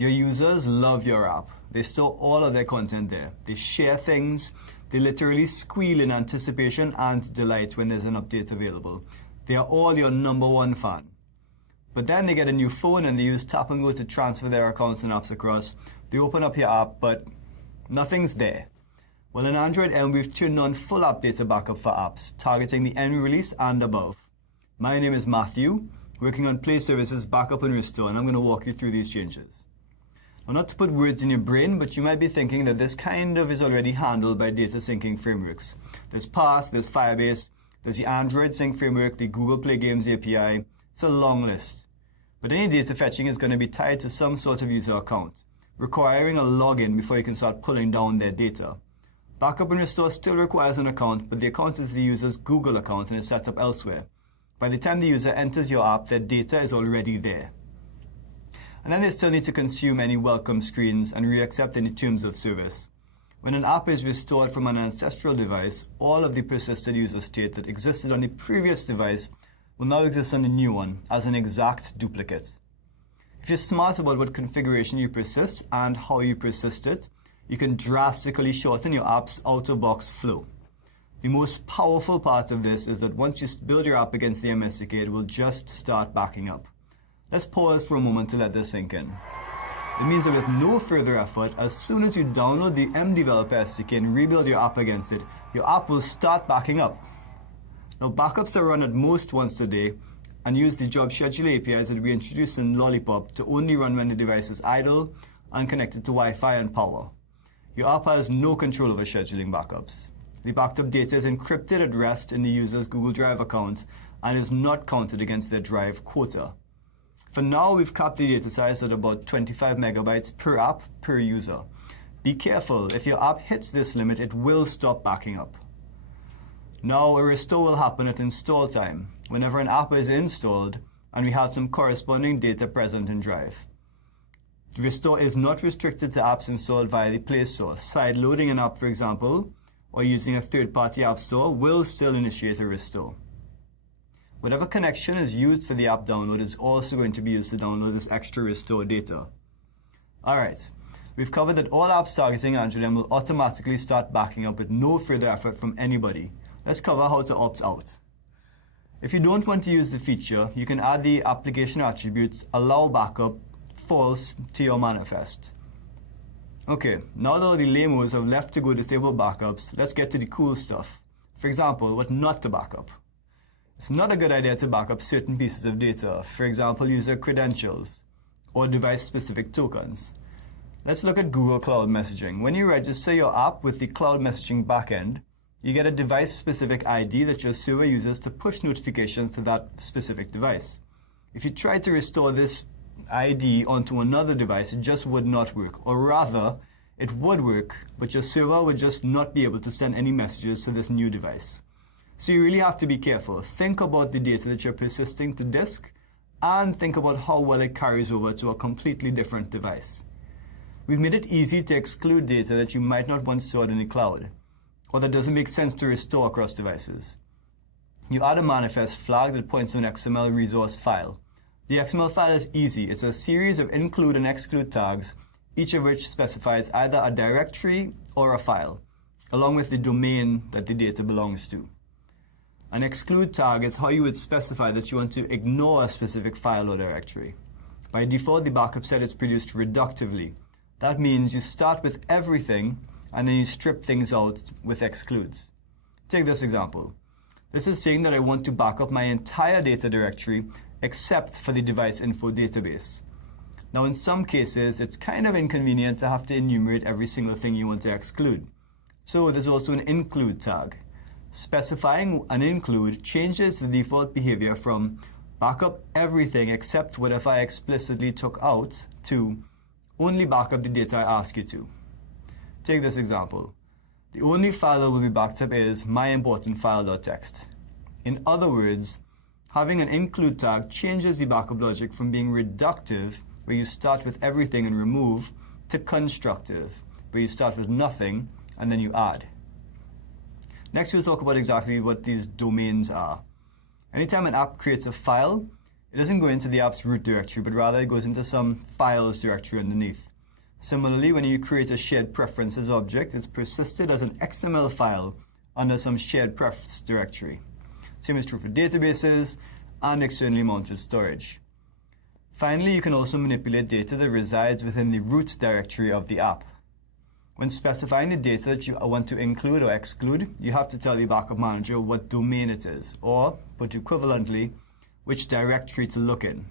Your users love your app. They store all of their content there. They share things. They literally squeal in anticipation and delight when there's an update available. They are all your #1 fan. But then they get a new phone and they use Tap and Go to transfer their accounts and apps across. They open up your app, but nothing's there. Well, in Android M, we've turned on full app data backup for apps, targeting the end release and above. My name is Matthew, working on Play Services Backup and Restore, and I'm going to walk you through these changes. Now, not to put words in your brain, but you might be thinking that this kind of is already handled by data syncing frameworks. There's Parse, there's Firebase, there's the Android Sync framework, the Google Play Games API. It's a long list. But any data fetching is going to be tied to some sort of user account, requiring a login before you can start pulling down their data. Backup and Restore still requires an account, but the account is the user's Google account and is set up elsewhere. By the time the user enters your app, their data is already there. And then they still need to consume any welcome screens and re-accept any terms of service. When an app is restored from an ancestral device, all of the persisted user state that existed on the previous device will now exist on the new one as an exact duplicate. If you're smart about what configuration you persist and how you persist it, you can drastically shorten your app's out-of-box flow. The most powerful part of this is that once you build your app against the MSDK, it will just start backing up. Let's pause for a moment to let this sink in. It means that with no further effort, as soon as you download the mDeveloper SDK and rebuild your app against it, your app will start backing up. Now, backups are run at most once a day and use the job scheduler APIs that we introduced in Lollipop to only run when the device is idle and connected to Wi-Fi and power. Your app has no control over scheduling backups. The backed up data is encrypted at rest in the user's Google Drive account and is not counted against their Drive quota. For now, we've capped the data size at about 25 megabytes per app per user. Be careful, if your app hits this limit, it will stop backing up. Now, a restore will happen at install time, whenever an app is installed and we have some corresponding data present in Drive. The restore is not restricted to apps installed via the Play Store. Side loading an app, for example, or using a third-party app store will still initiate a restore. Whatever connection is used for the app download is also going to be used to download this extra restore data. Alright, we've covered that all apps targeting Android M will automatically start backing up with no further effort from anybody. Let's cover how to opt out. If you don't want to use the feature, you can add the application attributes allow backup false to your manifest. Okay, now that all the lamos have left to go disable backups, let's get to the cool stuff. For example, what not to backup. It's not a good idea to backup certain pieces of data, for example, user credentials or device-specific tokens. Let's look at Google Cloud Messaging. When you register your app with the Cloud Messaging backend, you get a device-specific ID that your server uses to push notifications to that specific device. If you try to restore this ID onto another device, it just would not work. Or rather, it would work, but your server would just not be able to send any messages to this new device. So you really have to be careful. Think about the data that you're persisting to disk, and think about how well it carries over to a completely different device. We've made it easy to exclude data that you might not want stored in the cloud, or that doesn't make sense to restore across devices. You add a manifest flag that points to an XML resource file. The XML file is easy. It's a series of include and exclude tags, each of which specifies either a directory or a file, along with the domain that the data belongs to. An exclude tag is how you would specify that you want to ignore a specific file or directory. By default, the backup set is produced reductively. That means you start with everything and then you strip things out with excludes. Take this example. This is saying that I want to back up my entire data directory except for the device info database. Now, in some cases, it's kind of inconvenient to have to enumerate every single thing you want to exclude. So there's also an include tag. Specifying an include changes the default behavior from backup everything except whatever I explicitly took out to only backup the data I ask you to. Take this example. The only file that will be backed up is myimportantfile.txt. In other words, having an include tag changes the backup logic from being reductive, where you start with everything and remove, to constructive, where you start with nothing and then you add. Next, we'll talk about exactly what these domains are. Anytime an app creates a file, it doesn't go into the app's root directory, but rather it goes into some files directory underneath. Similarly, when you create a shared preferences object, it's persisted as an XML file under some shared prefs directory. Same is true for databases and externally mounted storage. Finally, you can also manipulate data that resides within the root directory of the app. When specifying the data that you want to include or exclude, you have to tell the backup manager what domain it is, or, put equivalently, which directory to look in.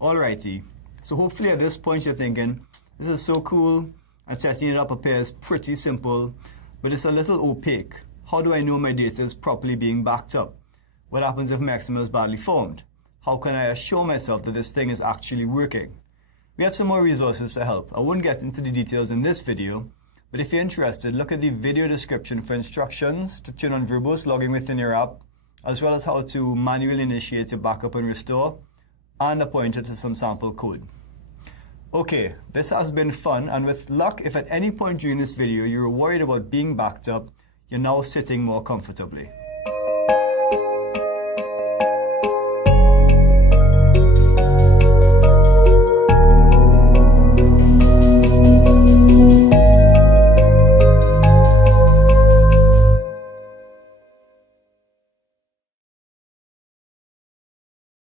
Alrighty, so hopefully at this point you're thinking, this is so cool, and setting it up appears pretty simple, but it's a little opaque. How do I know my data is properly being backed up? What happens if my XML is badly formed? How can I assure myself that this thing is actually working? We have some more resources to help. I won't get into the details in this video, but if you're interested, look at the video description for instructions to turn on verbose logging within your app, as well as how to manually initiate your backup and restore, and a pointer to some sample code. Okay, this has been fun, and with luck, if at any point during this video you were worried about being backed up, you're now sitting more comfortably.